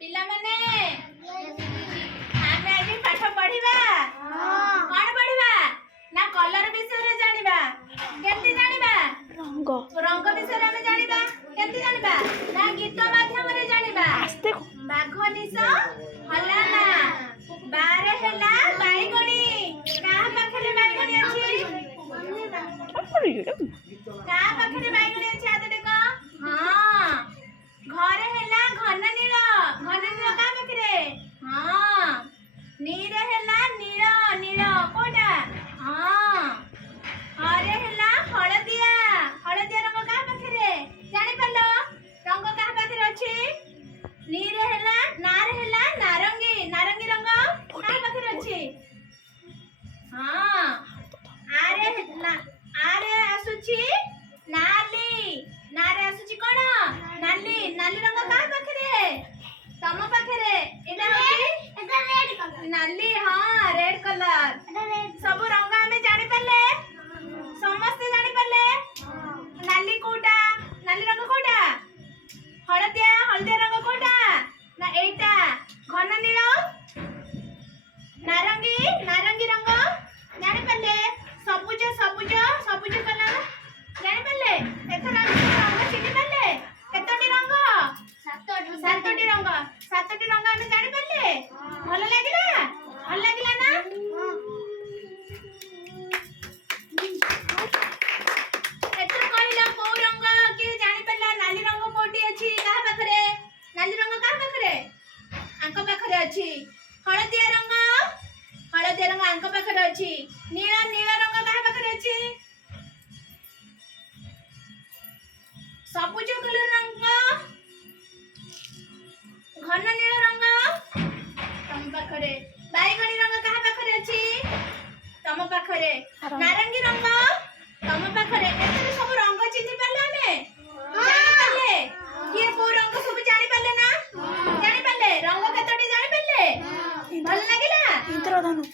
पिला माने आमे आज पाठ पढ़िबा कोन पढ़िबा ना कलर विषय रे जानिबा केंति जानिबा रंग विषय रे हमें जानिबा केंति जानिबा ना गीत माध्यम रे जानिबा बाघ निस हला ना बारे हला बाईगणी कहा पाखरे बाईगणी अछि कहा पाखरे बाईगणी अछि हाथ देखो हां घरे हला घन नील कहा पाखरे हां नीर हला नील नील कोडा हां हरे हला हळदिया हळदिया रंग कहा पाखरे जानि पल्लो रंग कहा पाखरे अछि नीर हला नार हला नारंगी नारंगी रंग कहा पाखरे अछि हां आरे हला आरे आसुची नाली नारे आसुची कोन नाली नाली रंग कहा पाखरे तम पाखरे एटा होची एटा रेड कलर नाली हां रेड कलर सब रंग हमें जानि पल्ले समस्त जानि पल्ले नाली कोटा नाली रंग कोटा हळदिया रंग कोटा ना एटा घन नील नारंगी नारंगी रंग जानि पल्ले सबुज कलर जानि पल्ले एथरा रंग चिनि पल्ले केतोटी रंग सातोटी रंग हमें जानि पल्ले भल लागिला ना एथरा कहिला को रंग के जानि पल्ला नाली रंग कोटी अछि कहा पाखरे नाली रंग कहा पाखरे आंक पाखरे अछि हळदिया रंग आंक पाखरे अछि नील रंग कहा पाखरे अछि सबुज कलर रंग घन नील रंग तम पाखरे बाईगणी रंग कहा पाखरे अछि तम पाखरे नारंगी रंग तम पाखरे एते सब रंग चिन्हि पल्ले हमें जानि पल्ले किए को रंग सब जानि पल्ले ना जानि पल्ले रंग केतोटी जानि पल्ले भल लागिला इंद्रधनु